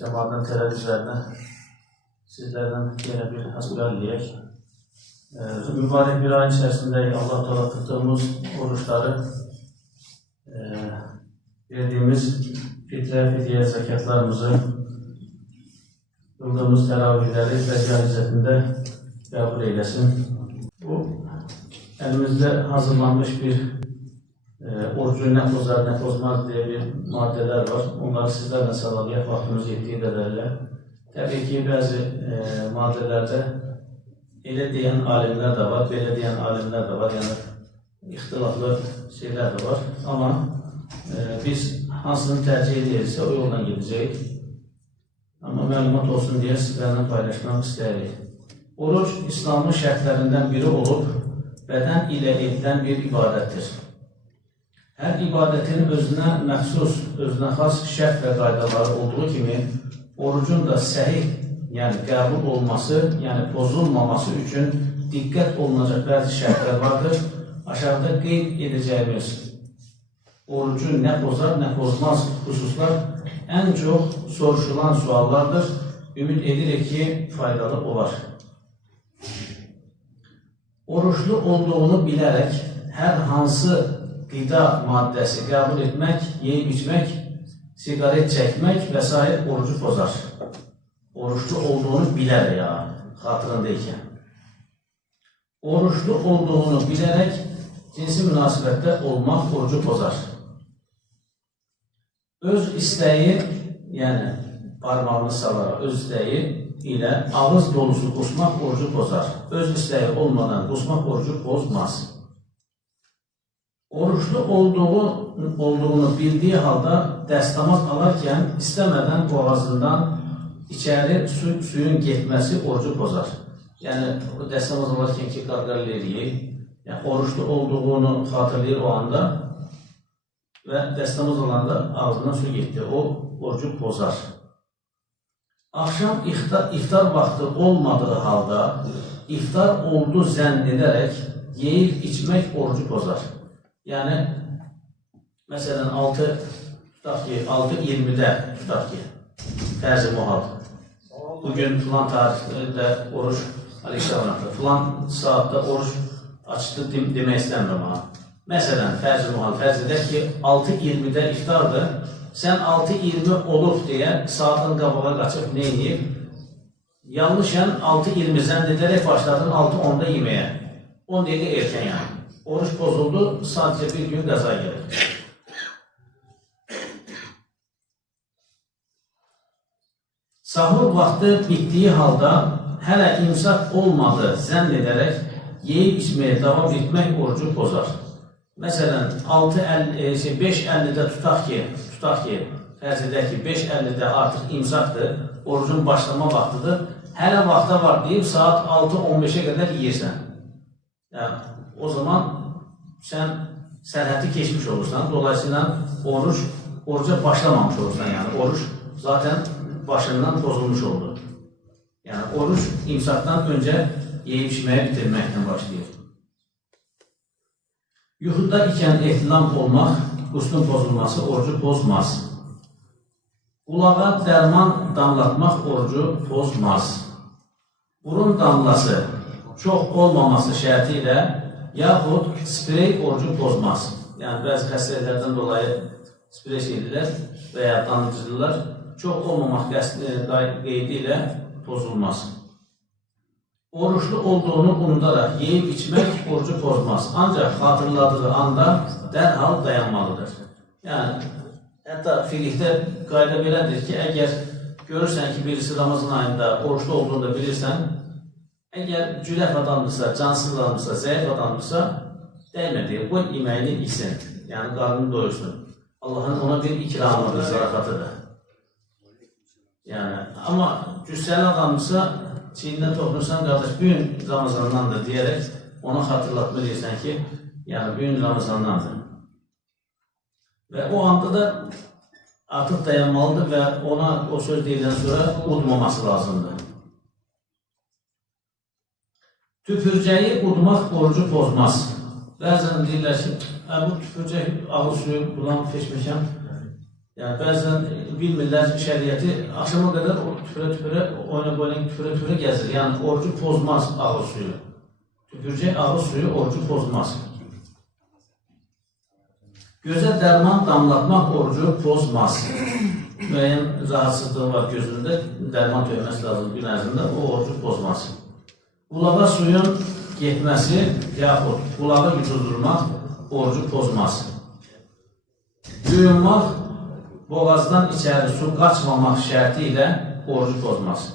cəmaatın tərəvizlərinə sizlərdən yenə bir həsbihal eləyək. Mübarək bir ayın içərisində Allah Teala tutduğumuz oruçları, verdiğimiz fitrə, fidyə, zəkatlarımızı, qıldığımız təravihləri vəcih izzətində qəbul eyləsin. Bu, əlimizdə hazırlanmış bir orucu nə pozar, nə pozmaz deyə bir maddələr var. Onları sizlərlə sadalayaq vaxtımız yetdiyi qədərlə. Təbii ki, bəzi maddələrdə elə deyən alimlər də var, belə deyən alimlər də var, yəni ixtilaflı şeylər də var. Amma biz hansını tercih edirsə o yoldan gedəcəyik. Amma məlumat olsun deyə sizlərlə paylaşmaq istəyirik. Oruç İslamın şərtlərindən biri olub, bədən ilə edilən bir ibadətdir. Hər ibadətin özünə məxsus, özünə xas şərt və qaydaları olduğu kimi, orucun da səhih, yəni qəbul olması, yəni pozulmaması üçün diqqət olunacaq bəzi şərtlər vardır. Aşağıda qeyd edəcəyimiz orucu nə pozar, nə pozmaz xüsuslar ən çox soruşulan suallardır. Ümid edirik ki, faydalı olar. Oruçlu olduğunu bilərək hər hansı qida maddəsi qəbul etmək, yeyib içmək, sigaret çəkmək və s. orucu pozar. Oruçlu olduğunu bilərək ya, xatırındaykən. Oruçlu olduğunu bilərək cinsi münasibətdə olmaq orucu pozar. Öz istəyi, yəni parmağını salaraq öz istəyi ilə ağız dolusu qusmaq orucu pozar. Öz istəyi olmadan qusmaq orucu pozmaz. Oruçlu olduğunu bildiği halda dəstəmaz alarkən istəmədən boğazından içəri suyun getməsi orucu pozar. Yəni, dəstəmaz alarkən ki, qarqarlı eləyək, yəni oruçlu olduğunu xatırlayır o anda və dəstəmaz olanda ağzından su getdi, o orucu pozar. Akşam iftar vaxtı olmadığı halda iftar oldu zənn edərək yeyib içmək orucu pozar. Yəni, məsələn, 6:20-də tutaq ki, fərzi muhal. Bugün filan tarixdə oruç, filan saatda oruç açdı demək istəmirəm ha. Məsələn, fərzi muhal, fərz edək ki, 6:20-də iftardır. Sən 6:20 olub deyə saatın qabağa qaçıb nə edib? Yanlışən 6:20 zənn edərək başladın 6:10-da yeməyə. 10 dəqiqə erkən yəni. Oruç pozuldu, sadəcə bir gün qəza gəlir. Sahur vaxtı bitdiyi halda hələ imsak olmadı zənn edərək yeyib içməyə davam etmək orucu pozar. Məsələn, 5:50-də tutaq ki, fərz edək ki, 5:50-də artıq imsakdır, orucun başlama vaxtıdır, hələ vaxta var deyib saat 6:15-ə qədər yeyirsən. Yəni, o zaman sən sərhəti keçmiş olursan, dolayısıyla oruca başlamamış olursan, yəni oruç zaten başından pozulmuş oldu. Yəni, oruç imsakdan öncə yeyib içməyə bitirməklə başlayır. Yuxuda ikən ehtilam olmaq, quslun pozulması orucu pozmaz. Qulağa dərman damlatmaq orucu pozmaz. Burun damlası çox olmaması şərti ilə yaxud sprey orucu pozmaz. Yəni, bəzi xəstəliklərdən dolayı sprey edirlər və ya damıcıdırlar. Çox olmamaq qeydi ilə pozulmaz. Oruçlu olduğunu unudaraq yeyib içmək orucu pozmaz. Ancaq xatırladığı anda dərhal dayanmalıdır. Yəni, hətta fiqhdə qayda belədir ki, əgər görürsən ki, birisi Ramazan ayında oruçlu olduğunu da bilirsən, əgər cürət adamdırsa, cansız adamdırsa, zəif adamdırsa, dəymədir, qoy yeməyini içsin, yəni qarnını doyursun. Allahın ona bir ikramıdır, zarafatıdır. Yəni, amma cüssəli adamdırsa, çiyindən toxunursan, qardaş, bu gün Ramazandandır deyərək ona xatırlatma deyirsən ki, yəni bu gün Ramazandandır. Və o anda da artıq dayanmalıdır və ona o söz deyildən sonra udmaması lazımdır. Tüpürcəyi udmaq orucu pozmaz. Bəzən deyirlər ki, bu tüpürcək ağır suyu bulan peşməkan Yəni, bəzən bilmirlər şəriəti, axşama qədər tüpürə-tüpürə, oyna-boyna tüpürə-tüpürə gəzir. Yəni, orucu pozmaz ağız suyu. Tüpürcək ağız suyu orucu pozmaz. Gözə dərman damlatmaq orucu pozmaz. Müəyyən rahatsızlığı var gözündə, dərman töyməsi lazım gün ərzində, o orucu pozmaz. Qulağa suyun getməsi, yaxud qulağı yutuzdurmaq orucu pozmaz. Yuyunmaq, boğazdan içəri su qaçmamaq şərti ilə orucu pozmaz.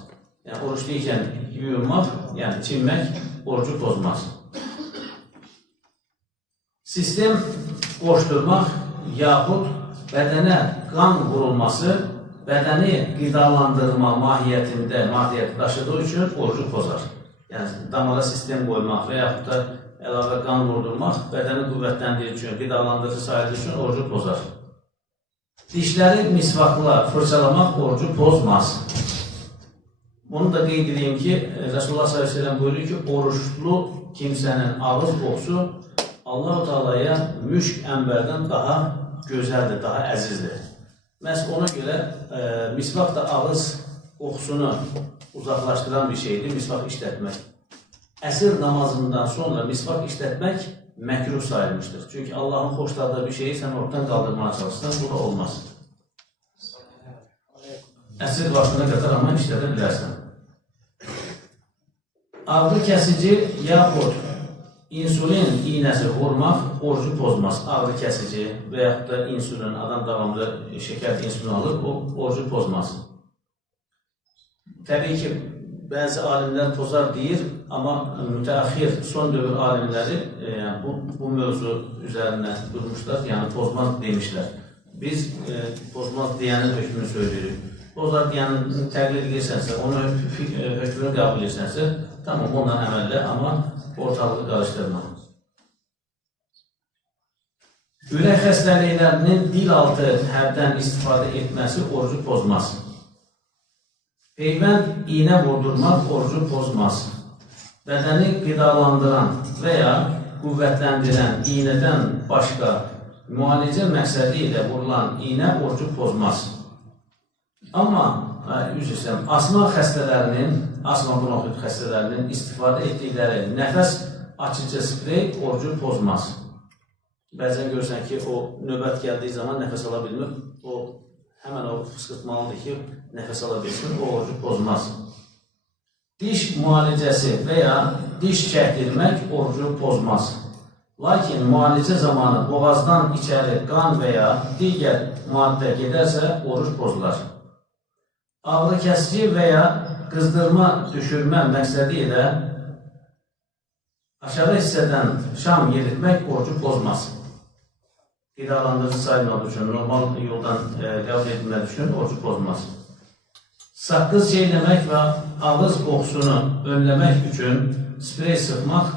Yəni, oruçluyken yuyunmaq, yəni çinmək orucu pozmaz. Sistem qoşdurmaq, yaxud bədənə qan vurulması, bədəni qidalandırma mahiyyəti daşıdığı üçün orucu pozar. Yəni, damara sistem qoymaq və yaxud da əlavə qan vurdurmaq, bədəni qüvvətləndiyi üçün, qidalandırıcı sayıldığı üçün orucu pozar. Dişləri misvaqla fırçalamaq orucu pozmaz. Bunu da qeyd edeyim ki, Resulullah s.ə.v buyuruyor ki, oruçlu kimsənin ağız qoxusu Allah-u Teala'ya müşk əmbərdən daha gözəldir, daha əzizdir. Məhz ona görə misvaq da ağız qoxusunu uzaqlaşdıran bir şeydir, misvaq işlətmək. Əsr namazından sonra misvaq işlətmək məkruh sayılmışdır. Çünki Allahın xoşladığı bir şeyi sən ortadan qaldırmaya çalışsan, bu da olmaz. Əsr vaxtına qədər amma işlədə bilərsən. Ağrı kəsici yaxud insulin iynəsi vurmaq orucu pozmaz. Ağrı kəsici və yaxud da insulin, adam davamlı şəkərli insulin alır, o orucu pozmaz. Təbii ki, bəzi alimlər pozar deyir, amma mütəəxir son dövr alimləri bu mövzu üzərində durmuşlar, yəni pozmaz demişlər. Biz pozmaz deyənin hökmünü söyləyirik. Pozar deyənin təqlid edirsənsə, onun hökmünü qəbul edirsənsə, tamam, ondan əməllə, amma ortalığı qarışdırma. Ürək xəstəliklərinin dil altı hərdən istifadə etməsi orucu pozmaz. Peyvənd iynə vurdurmaq orucu pozmaz. Bədəni qidalandıran və ya qüvvətləndirən iynədən başqa müalicə məqsədi ilə vurulan iynə orucu pozmaz. Amma, asma xəstələrinin, asma bronxit xəstələrinin istifadə etdikləri nəfəs açıcı sprey orucu pozmaz. Bəzən görürsən ki, o növbət gəldiyi zaman nəfəs ala bilmir, o həmən o fısqırtmalıdır ki, nəfəs ala bilsin, o orucu pozmaz. Diş müalicəsi və ya diş çəkdirmək orucu pozmaz. Lakin müalicə zamanı boğazdan içəri qan və ya digər maddə gedərsə, oruc pozular. Ağrı kəsici və ya qızdırma düşürmə məqsədi ilə aşağı hissədən şam yedirtmək orucu pozmaz. Qidalandırıcı sayılmadığı üçün, normal yoldan qəbul edilmədiyi üçün orucu pozmaz. Saqqız çeynəmək və ağız qoxusunu önləmək üçün sprey sıxmaq,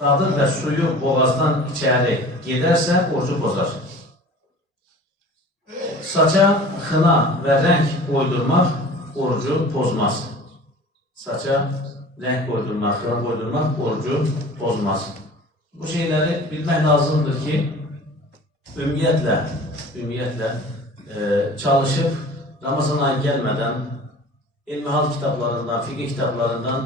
dadı və suyu boğazdan içəri gedərsə orucu pozar. Saça xına və rəng qoydurmaq orucu pozmaz. Saça rəng qoydurmaq, xına qoydurmaq orucu pozmaz. Bu şeyləri bilmək lazımdır ki, ümumiyyətlə çalışıb Ramazan ayı gəlmədən elmihal kitablarından, fiqh kitablarından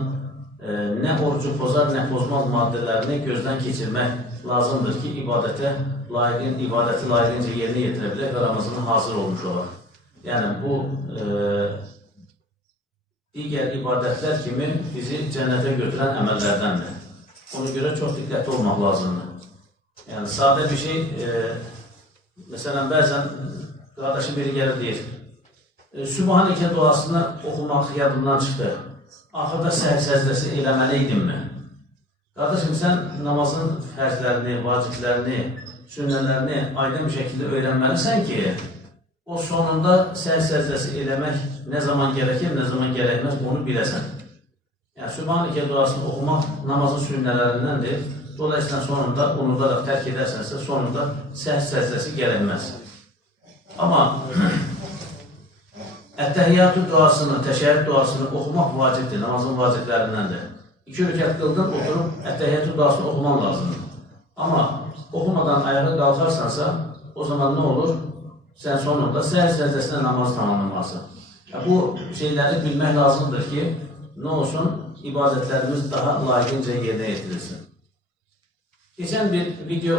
nə orucu pozar, nə pozmaz maddələrini gözdən keçirmək lazımdır ki, ibadəti layiqincə yerinə yetirə bilək və Ramazana hazır olmuş olaq. Yəni, bu digər ibadətlər kimi bizi cənnətə götürən əməllərdəndir. Ona görə çox diqqətli olmaq lazımdır. Yəni, sadə bir şey, məsələn, bəzən qardaşım biri gəlir deyir, Sübhanəkə duasını oxumaq yadımdan çıxdı. Axırda səhv səcdəsi eləməliydimmi? Qardaşım, sən namazın fərzlərini, vaciblərini, sünnələrini aydın bir şəkildə öyrənməlisən ki, o sonunda səhv səcdəsi eləmək nə zaman gərəkir, nə zaman gərəkməz, onu biləsən. Yəni, Sübhanəkə duasını oxumaq namazın sünnələrindəndir. Dolayısıyla sonunda unudaraq tərk edərsənsə, sonunda səhv səcdəsi gərəkməz. Amma Ət-Təhiyyatü duasını, təşəhhüd duasını oxumaq vacibdir, namazın vaciblərindəndir. 2 rükət qıldın, oturub Ət-Təhiyyatü duasını oxuman lazımdır. Amma oxumadan ayağa qalxarsansa, o zaman nə olur? Sən sonunda səhər səcdəsində namaz tamamlaması. Bu şeyləri bilmək lazımdır ki, nə olsun, ibadətlərimiz daha layiqincə yerinə yetirilsin. Geçən bir video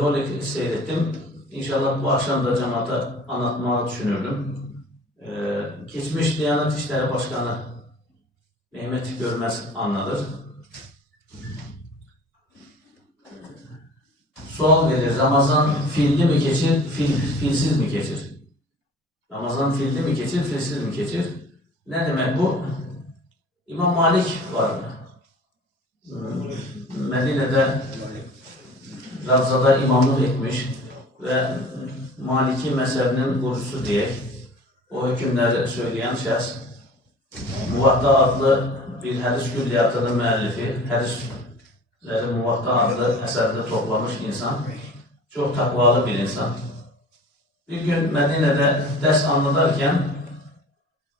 rolik seyrettim. İnşallah bu akşam da cemaata anlatmağı düşünürdüm. Geçmiş Diyanet İşleri Başkanı Mehmet Görmez anladır. Sual verir, Ramazan filli mi geçir, filsiz mi geçir? Ramazan filli mi geçir, filsiz mi geçir? Ne demek bu? İmam Malik var. Medine'de Ravza'da imamlık etmiş ve Maliki mezhebinin kurucusu diye o hükümleri söyleyen şahs, Muvatta adlı bir hadis külliyatının müellifi, hadisleri Muvatta adlı eserde toplamış insan, çok takvalı bir insan. Bir gün Medine'de ders anlatırken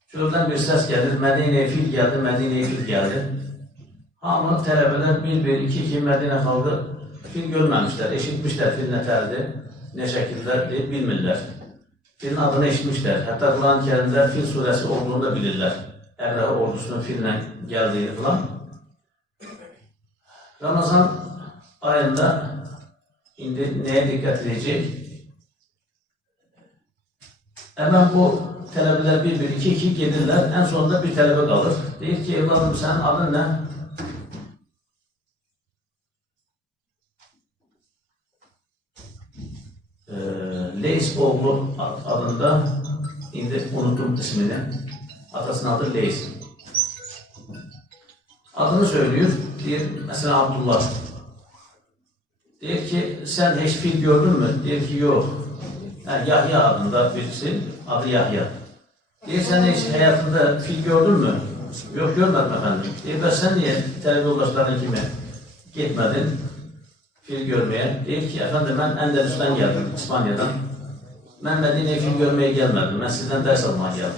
şuradan bir ses gelir, Medine'ye fil geldi, Medine'ye fil geldi. Hamı tələbələr bir, iki Medine kaldı, fil görmemişler, eşitmişler fil nətərdir, ne şəkildə bilmirlər. Filin adını eşitmişler, hatta Kur'an-ı Kerim'de Fil suresi olduğunu da bilirlər. Əbrəhə ordusunun fillə geldiğini falan. Ramazan ayında indi neye dikkat edecek? Hemen bu tələbələr bir, iki gedirlər, en sonunda bir tələbə qalır. Deyir ki, evladım senin adın ne? Leys oğlu adında, indi unuttum ismini, atasının adı Leys. Adını söylüyor, deyir mesela Abdullah. Deyir ki sen hiç fil gördün mü? Deyir ki yok. Yahya adında birisi, adı Yahya. Deyir sen hiç hayatında fil gördün mü? Yok görmedim efendim. Deyir sen niye tələbə yoldaşların kimi gitmedin fil görmeye? Deyir ki efendim ben Endelüs'ten geldim, İspanya'dan. Ben Medine'ye fil görmeye gelmedim. Ben sizden ders almaya geldim.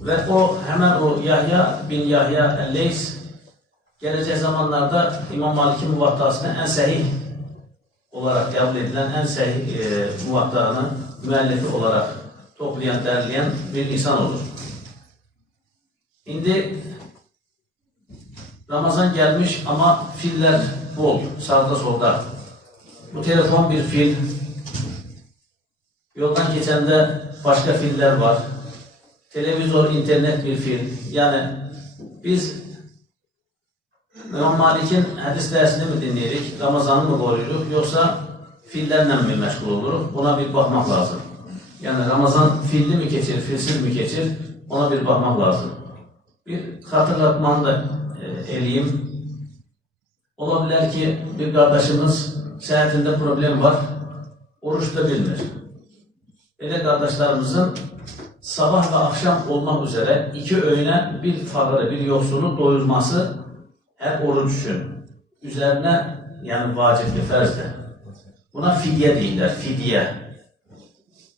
Ve o hemen o Yahya bin Yahya Leys gelecek zamanlarda İmam Malik'in muvattasını en sahih olarak kabul edilen, en sahih muvattanın müellifi olarak toplayan, derleyen bir insan olur. Şimdi Ramazan gelmiş ama filler bol, sağda solda. Bu telefon bir fil. Yoldan geçende başka filler var. Televizyon, internet bir fil. Yani biz İmam Malik'in hadis dersini mi dinleyirik, Ramazan'ı mı koruyoruz, yoksa fillerle mi meşgul oluruz? Buna bir bakmak lazım. Yani Ramazan filli mi geçir, filsiz mi geçir? Ona bir bakmak lazım. Bir hatırlatmanı da eleyim. Olabilir ki bir kardeşimiz seyahatinde problem var, oruç da bilmir. Böyle kardeşlerimizin sabah ve akşam olmak üzere iki öğüne bir fakiri, bir yoksulu doyurması her oruç için üzerine yani vacipli, ferzde. Buna fidye deyirlər, fidye.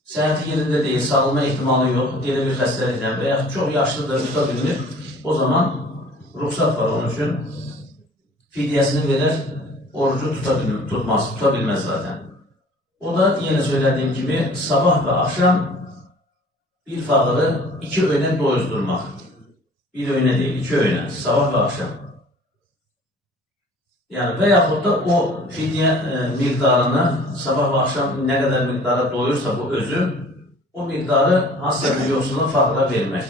Səhəti yerində deyil, sağlama ihtimali yok, diğer bir xəstəlikdən veya çok yaşlıdır, tutabilir. O zaman ruhsat var onun için. Fidyesini verir, orucu tutabilmez zaten. O da yine söylediğim gibi sabah ve akşam bir fakiri iki öğüne doyuzdurmak. Bir öğüne değil, iki öğüne, sabah ve akşam. Yani veyahut da o fidye miktarını sabah ve akşam ne kadar miktara doyursa bu özü, o miktarı hasta bir yoksula fakire vermek.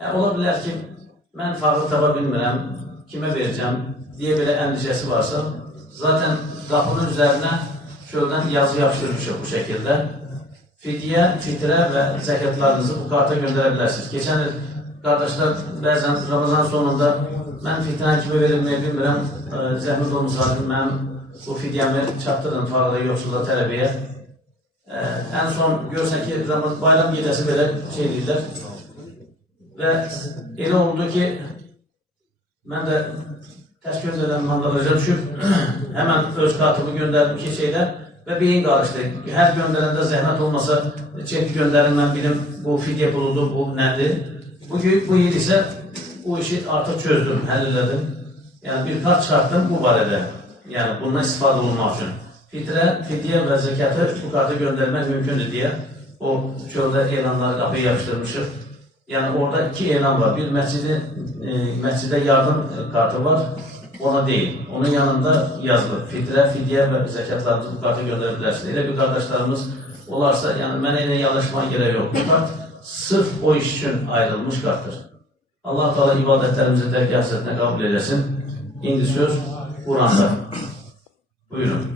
Yani olabilir ki ben fakir tapa bilmirəm, kime vereceğim diye böyle endişesi varsa zaten kapının üzerine şuradan yazı yapıştırmışıq bu şekilde. Fidye, fitre ve zekatlarınızı bu karta gönderebilirsiniz. Geçen kardeşler bazen Ramazan sonunda ben fitreni kime verilmeyi bilmirəm, zəhmət olmuş halim, mən bu fidyemi çatdırın fakire yoksula tələbəyə. En son görsən ki bayram gecəsi belə şey deyirlər. Ve elə oldu ki mən də ters gönderilen mandalaja düşüp hemen öz kartımı gönderdim ki şeyler ve beyin karıştı. Her gönderende zahmet olmasa çeki gönderin ben bilim bu fidye bulundu, bu nedir? Bu yıl ise bu işi artık çözdüm, həllədim. Yani bir kart çıkarttım bu barədə. Yani bundan istifade olmak için. fitrə, fidyə və zəkatı bu kartı göndərmək mümkündür deyə o şurada elanları qapıya yapışdırmışıq. Yəni orada iki elan var. Bir məscidə yardım kartı var. Ona değil. Onun yanında yazılır. Fitrə, fidyə və zəkatlarımızı bu kartı göndərə bilərsiniz. Elə bir qardaşlarımız olarsa, yəni mənə elə yanlışmaya gerek yok. Bu kart sırf o iş üçün ayrılmış kartdır. Allah Teala ibadətlərimizi dərgah həsrətinə qəbul eləsin. İndi söz Kur'an'da. Buyurun.